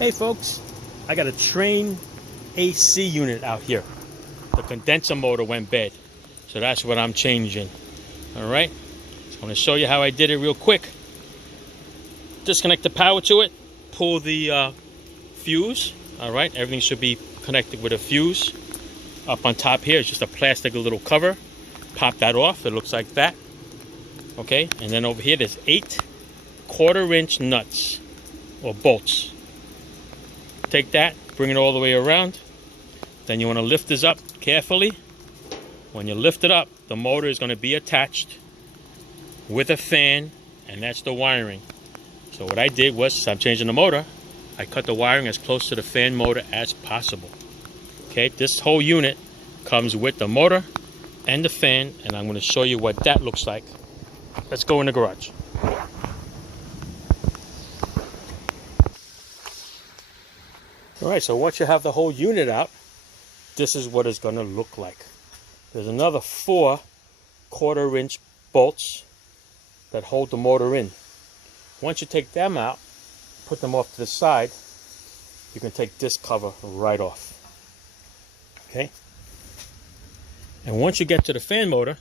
Hey folks, I got a Trane AC unit out here. The condenser motor went bad, so that's what I'm changing. Alright, so I'm going to show you how I did it real quick. Disconnect the power to it, pull the fuse. Alright, everything should be connected with a fuse. Up on top here is just a plastic little cover. Pop that off, it looks like that. Okay, and then over here there's 8 1/4-inch nuts or bolts. Take that, bring it all the way around. Then you want to lift this up carefully. When you lift it up, the motor is going to be attached with a fan, and that's the wiring. So what I did was, since I'm changing the motor, I cut the wiring as close to the fan motor as possible. Okay, this whole unit comes with the motor and the fan, and I'm going to show you what that looks like. Let's go in the garage. Alright, so once you have the whole unit out, this is what it's going to look like. There's another 4 1/4-inch bolts that hold the motor in. Once you take them out, put them off to the side, you can take this cover right off. Okay? And once you get to the fan motor,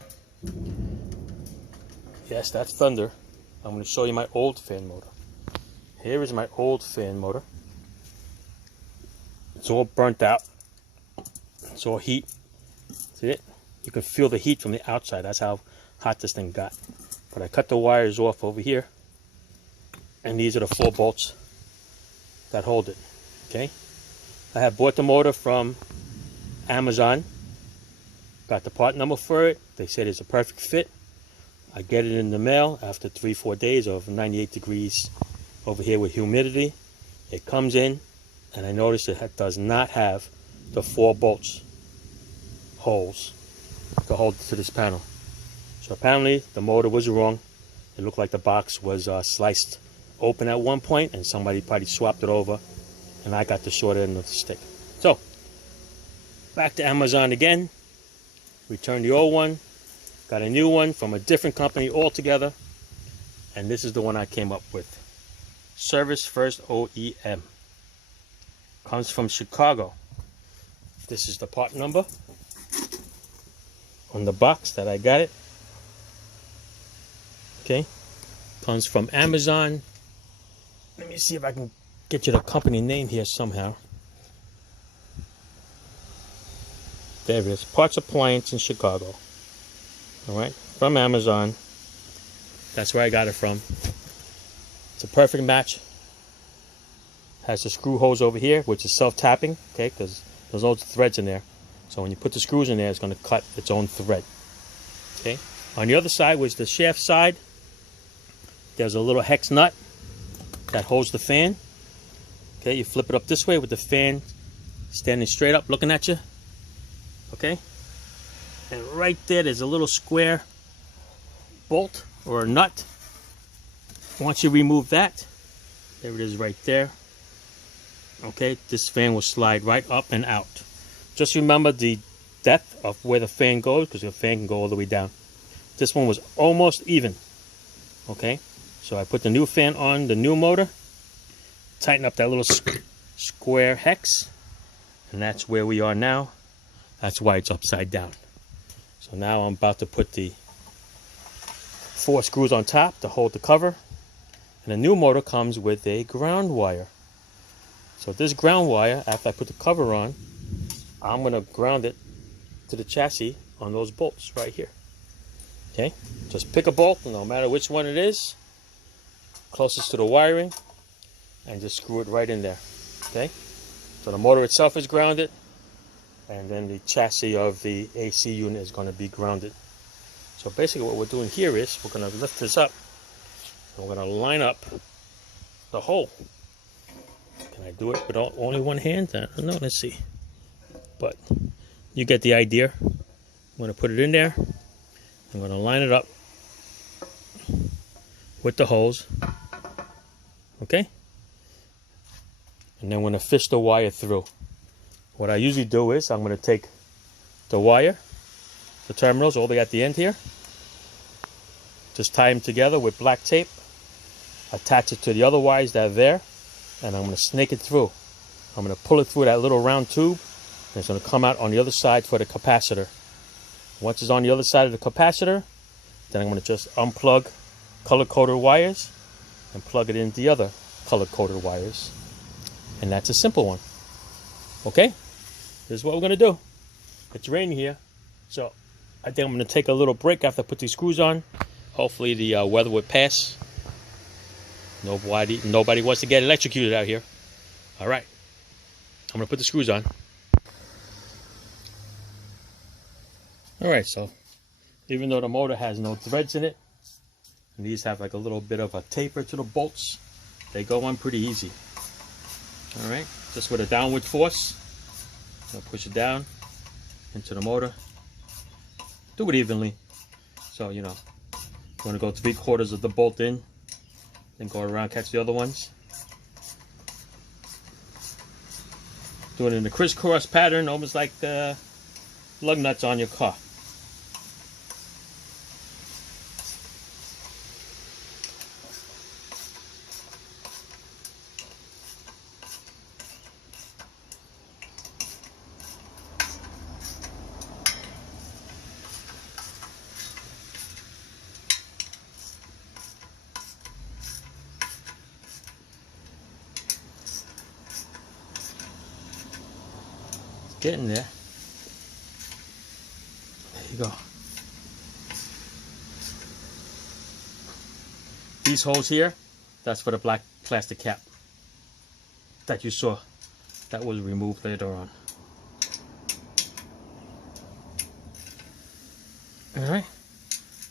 yes, that's thunder. I'm going to show you my old fan motor. Here is my old fan motor. It's all burnt out. It's all heat. See it? You can feel the heat from the outside. That's how hot this thing got. But I cut the wires off over here. And these are the 4 bolts that hold it. Okay? I have bought the motor from Amazon. Got the part number for it. They said it's a perfect fit. I get it in the mail after 3-4 days of 98 degrees over here with humidity. It comes in. And I noticed it does not have the 4 bolts holes to hold to this panel. So apparently the motor was wrong. It looked like the box was sliced open at one point, and somebody probably swapped it over, and I got the short end of the stick. So back to Amazon again. Returned the old one, got a new one from a different company altogether, and this is the one I came up with. Service First OEM. Comes from Chicago. This is the part number on the box that I got it. Okay. Comes from Amazon. Let me see if I can get you the company name here somehow. There it is. Parts Appliance in Chicago. Alright. From Amazon. That's where I got it from. It's a perfect match. Has the screw holes over here, which is self-tapping, okay, because there's loads of threads in there. So when you put the screws in there, it's going to cut its own thread. Okay. On the other side was the shaft side. There's a little hex nut that holds the fan. Okay, you flip it up this way with the fan standing straight up, looking at you. Okay. And right there's a little square bolt or a nut. Once you remove that, there it is right there. Okay, this fan will slide right up and out. Just remember the depth of where the fan goes, because the fan can go all the way down. This one was almost even. Okay, so I put the new fan on the new motor, tighten up that little square hex, and that's where we are now. That's why it's upside down. So now I'm about to put the 4 screws on top to hold the cover, and the new motor comes with a ground wire. So this ground wire, after I put the cover on, I'm going to ground it to the chassis on those bolts right here. Okay, just pick a bolt, no matter which one it is, closest to the wiring, and just screw it right in there. Okay, so the motor itself is grounded, and then the chassis of the AC unit is going to be grounded. So basically what we're doing here is we're going to lift this up, and we're going to line up the hole. Can I do it with only one hand? I don't know. Let's see. But you get the idea. I'm going to put it in there. I'm going to line it up with the holes. Okay? And then I'm going to fish the wire through. What I usually do is I'm going to take the wire, the terminals all the way at the end here. Just tie them together with black tape. Attach it to the other wires that are there. and I'm going to snake it through. I'm going to pull it through that little round tube, and it's going to come out on the other side for the capacitor. Once it's on the other side of the capacitor, then I'm going to just unplug color-coded wires and plug it into the other color-coded wires. And that's a simple one. Okay? This is what we're going to do. It's raining here, so I think I'm going to take a little break after I put these screws on. Hopefully the weather would pass. Nobody wants to get electrocuted out here. All right. I'm going to put the screws on. All right, so even though the motor has no threads in it, and these have like a little bit of a taper to the bolts, they go on pretty easy. All right, just with a downward force, I'll push it down into the motor. Do it evenly. So, you know, you want to go 3/4 of the bolt in, then go around, catch the other ones. Doing it in a crisscross pattern, almost like lug nuts on your car. Getting there. There you go. These holes here, that's for the black plastic cap that you saw. That was removed later on. Alright.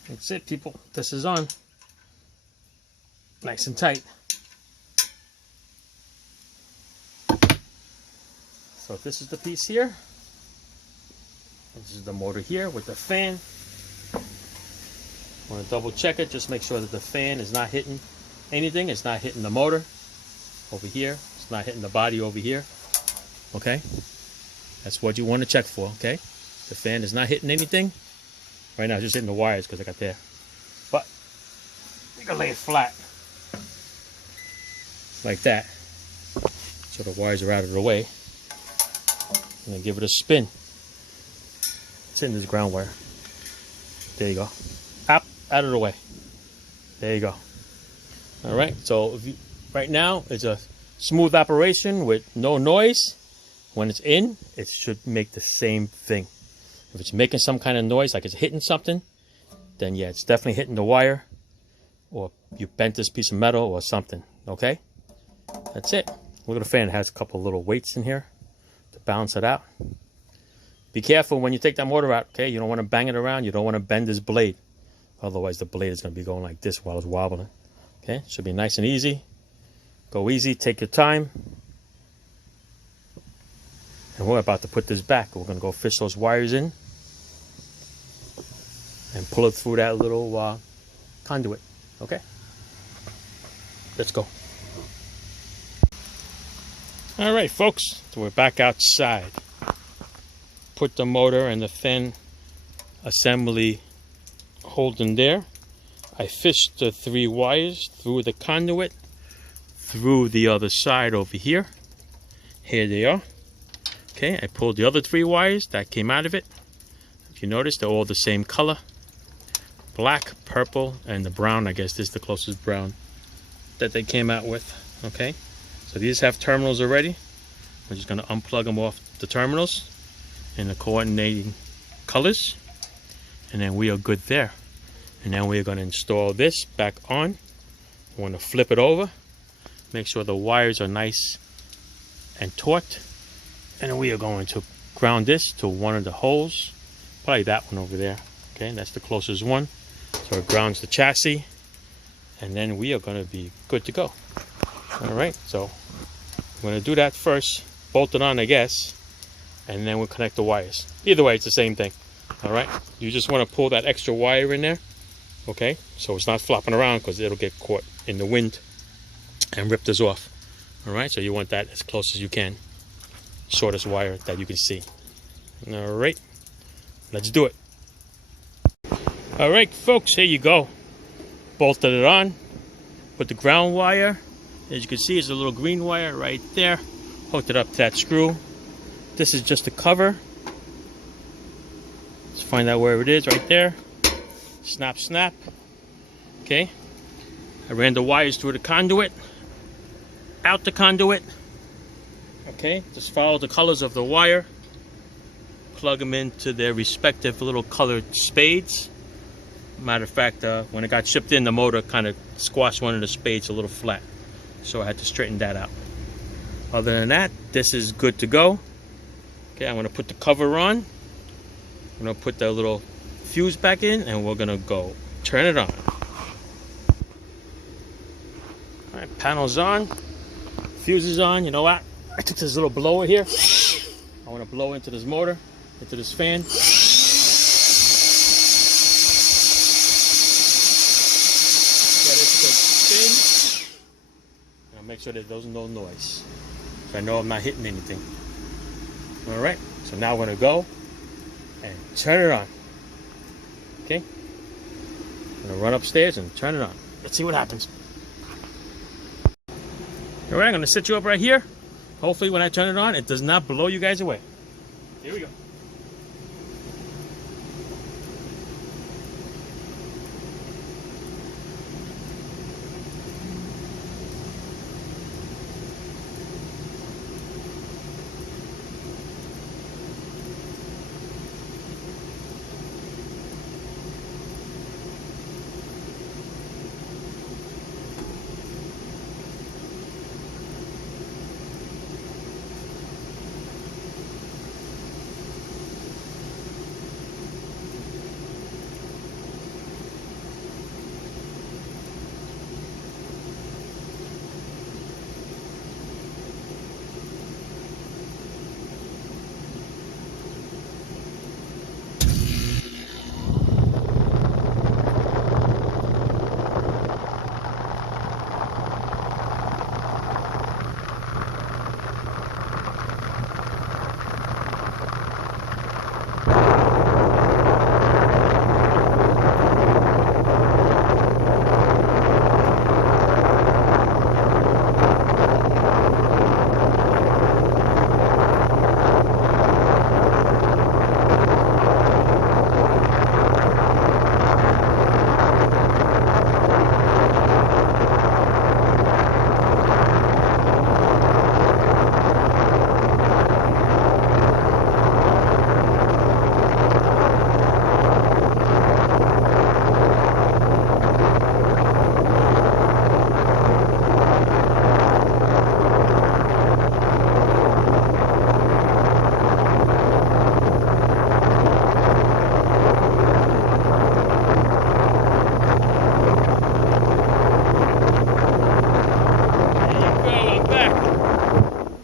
That's it, people. This is on. Nice and tight. So this is the piece here. This is the motor here with the fan. Want to double check it, just make sure that the fan is not hitting anything. It's not hitting the motor over here. It's not hitting the body over here. Okay? That's what you want to check for, okay? The fan is not hitting anything. Right now it's just hitting the wires because I got there. But we can lay it flat. Like that. So the wires are out of the way. And then give it a spin. It's in this ground wire. There you go. Up, out of the way. There you go. All right. So if you, right now it's a smooth operation with no noise. When it's in, it should make the same thing. If it's making some kind of noise, like it's hitting something, then yeah, it's definitely hitting the wire, or you bent this piece of metal or something. Okay. That's it. Look at the fan. It has a couple little weights in here to balance it out. Be careful when you take that motor out, okay? You don't want to bang it around. You don't want to bend this blade. Otherwise, the blade is going to be going like this while it's wobbling. Okay? Should be nice and easy. Go easy. Take your time. And we're about to put this back. We're going to go fish those wires in and pull it through that little conduit. Okay? Let's go. All right, folks. So we're back outside. Put the motor and the fan assembly holding there. I fished the 3 wires through the conduit, through the other side over here. Here they are. Okay, I pulled the other 3 wires that came out of it. If you notice, they're all the same color. Black, purple, and the brown. I guess this is the closest brown that they came out with. Okay, so these have terminals already. We're just going to unplug them off the terminals in the coordinating colors, and then we are good there. And then we're going to install this back on. We want to flip it over, make sure the wires are nice and taut, and then we are going to ground this to one of the holes, probably that one over there. Okay, that's the closest one. So it grounds the chassis, and then we are going to be good to go. All right, so I'm going to do that first, bolt it on, I guess, and then we'll connect the wires. Either way, it's the same thing. All right, you just want to pull that extra wire in there, okay, so it's not flopping around, because it'll get caught in the wind and rip this off. All right, so you want that as close as you can, shortest wire that you can see. All right, let's do it. All right, folks, here you go. Bolted it on, put the ground wire As you can see, there's a little green wire right there. Hooked it up to that screw. This is just the cover. Let's find out where it is, right there. Snap, snap. Okay. I ran the wires through the conduit, out the conduit. Okay, just follow the colors of the wire. Plug them into their respective little colored spades. Matter of fact, when it got shipped in, the motor kind of squashed one of the spades a little flat. So I had to straighten that out. Other than that, this is good to go. Okay, I'm gonna put the cover on. I'm gonna put the little fuse back in, and we're gonna go turn it on. All right, panel's on, fuse is on. You know what? I took this little blower here. I wanna blow into this motor, into this fan. Make sure that there's no noise, so I know I'm not hitting anything. All right, so now we're gonna go and turn it on. Okay, I'm gonna run upstairs and turn it on. Let's see what happens. All right, I'm gonna set you up right here. Hopefully when I turn it on, it does not blow you guys away. Here we go.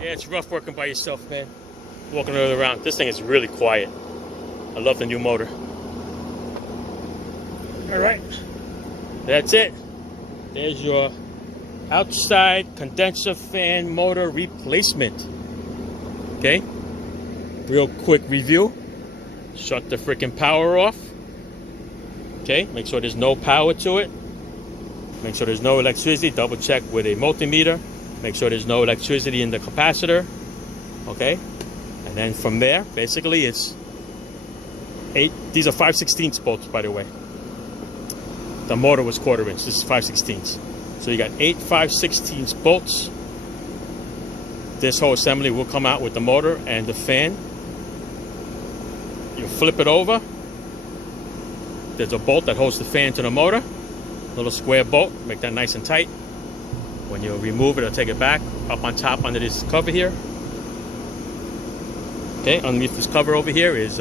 It's rough working by yourself, man. Walking all around. This thing is really quiet. I love the new motor. All right, that's it. There's your outside condenser fan motor replacement. Okay, real quick review. Shut the freaking power off. Okay, make sure there's no power to it. Make sure there's no electricity. Double check with a multimeter. Make sure there's no electricity in the capacitor. Okay, and then from there, basically it's 8. These are 5/16 bolts, by the way. The motor was 1/4 inch. This is 5/16. So you got 8 5/16 bolts. This whole assembly will come out with the motor and the fan. You flip it over. There's a bolt that holds the fan to the motor. Little square bolt. Make that nice and tight. When you remove it or take it back, up on top under this cover here. Okay, underneath this cover over here is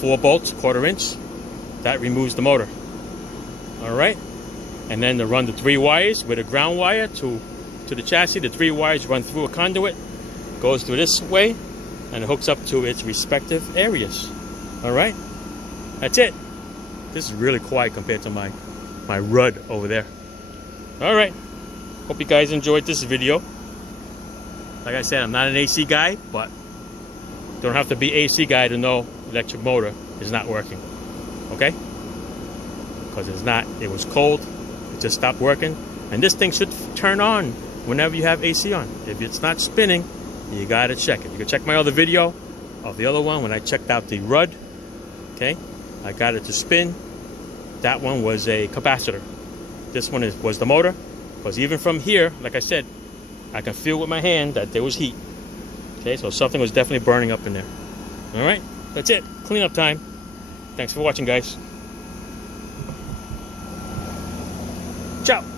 4 bolts, 1/4 inch. That removes the motor. All right, and then to run the 3 wires with a ground wire to the chassis. The 3 wires run through a conduit, goes through this way, and it hooks up to its respective areas. All right, that's it. This is really quiet compared to my RUD over there. All right. Hope you guys enjoyed this video. Like I said, I'm not an AC guy, but you don't have to be AC guy to know electric motor is not working. Okay? Because it's not. It was cold. It just stopped working. And this thing should turn on whenever you have AC on. If it's not spinning, you gotta check it. You can check my other video of the other one when I checked out the RUD. Okay, I got it to spin. That one was a capacitor. This one was the motor. Because even from here, like I said, I can feel with my hand that there was heat. Okay, so something was definitely burning up in there. All right, that's it. Cleanup time. Thanks for watching, guys. Ciao.